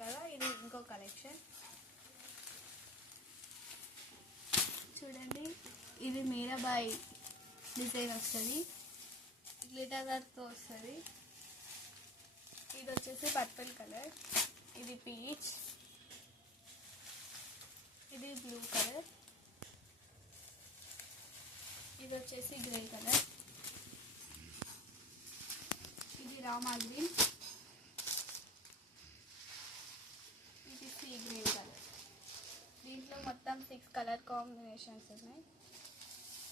కదా, ఇది ఇంకో కలెక్షన్ చూడండి. ఇది మీరాబాయి డిజైన్ వస్తుంది, గ్లిటర్ వర్క్తో వస్తుంది. ఇది వచ్చేసి పర్పుల్ కలర్, ఇది పీచ్, ఇది బ్లూ కలర్, ఇది వచ్చేసి గ్రే కలర్, ఇది రామా గ్రీన్, ఇది సీ గ్రీన్ కలర్. దీంట్లో మొత్తం 6 కలర్ కాంబినేషన్స్ ఉన్నాయి.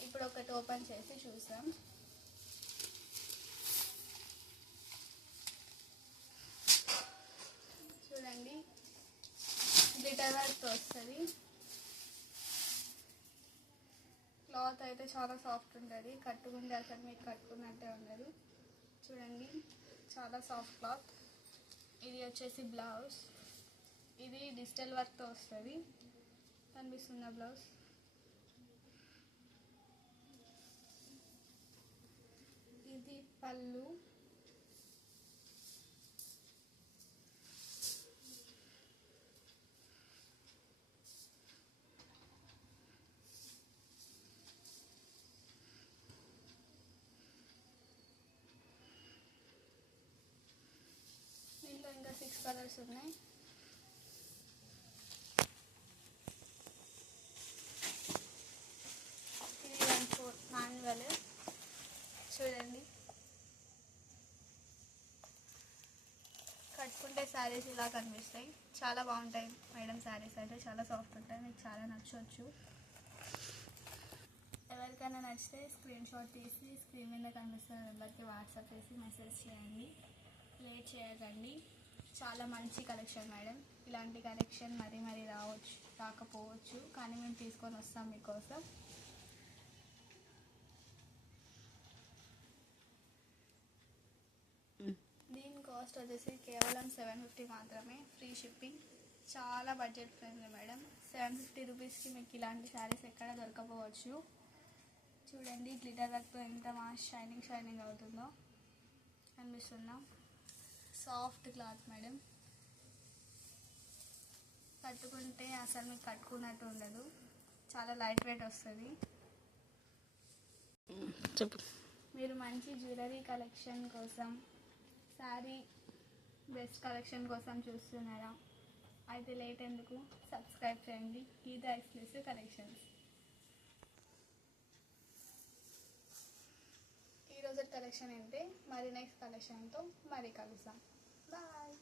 ఇప్పుడు ఒకటి ఓపెన్ చేసి చూసాం. చూడండి, గ్లిటర్ వర్క్తో వస్తుంది. క్లాత్ అయితే చాలా సాఫ్ట్ ఉంటుంది, కట్టుకుంటే అసలు మీకు కట్టుకున్నట్టే ఉండదు. చూడండి, చాలా సాఫ్ట్ క్లాత్. ఇది వచ్చేసి బ్లౌజ్, ఇది డిజిటల్ వర్క్తో వస్తుంది. కనిపిస్తుందా బ్లౌజ్? ఇది పళ్ళు, దీంట్లో ఇంకా 6 కలర్స్ ఉన్నాయి. ఇది 1/4 మాన్యువల్. చూడండి, కట్టుకుంటే శారీస్ ఇలా కనిపిస్తాయి. చాలా బాగుంటాయి మేడం శారీస్ అయితే, చాలా సాఫ్ట్ ఉంటాయి, మీకు చాలా నచ్చవచ్చు. ఎవరికైనా నచ్చితే స్క్రీన్ షాట్ తీసి స్క్రీన్ మీద కనిపిస్తున్న నెంబర్కి వాట్సాప్ చేసి మెసేజ్ చేయండి. లేట్ చేయకండి. చాలా మంచి కలెక్షన్ మేడం. ఇలాంటి కలెక్షన్ మరీ రాకపోవచ్చు, కానీ మేము తీసుకొని వస్తాం మీకోసం. దీని కాస్ట్ వచ్చేసి కేవలం 750 మాత్రమే, ఫ్రీ షిప్పింగ్. చాలా బడ్జెట్ ఫ్రెండ్లీ మేడం. 750 రూపీస్కి మీకు ఇలాంటి శారీస్ ఎక్కడ దొరకపోవచ్చు. చూడండి, గ్లిటర్ వర్క్తో ఎంత షైనింగ్ అవుతుందో కనిపిస్తుందా. సాఫ్ట్ క్లాత్ మేడం, కట్టుకుంటే అసలు మీకు కట్టుకున్నట్టు ఉండదు, చాలా లైట్ వెయిట్ వస్తుంది. చెప్పు. మీరు మంచి జ్యువెలరీ కలెక్షన్ కోసం, శారీ బెస్ట్ కలెక్షన్ కోసం చూస్తున్నారా? అయితే లేట్ ఎందుకు, సబ్స్క్రైబ్ చేయండి గీత ఎక్స్క్లూసివ్ కలెక్షన్స్. ఈరోజు కలెక్షన్ అంటే మరి నెక్స్ట్ కలెక్షన్తో మరి కలుద్దాం. బాయ్.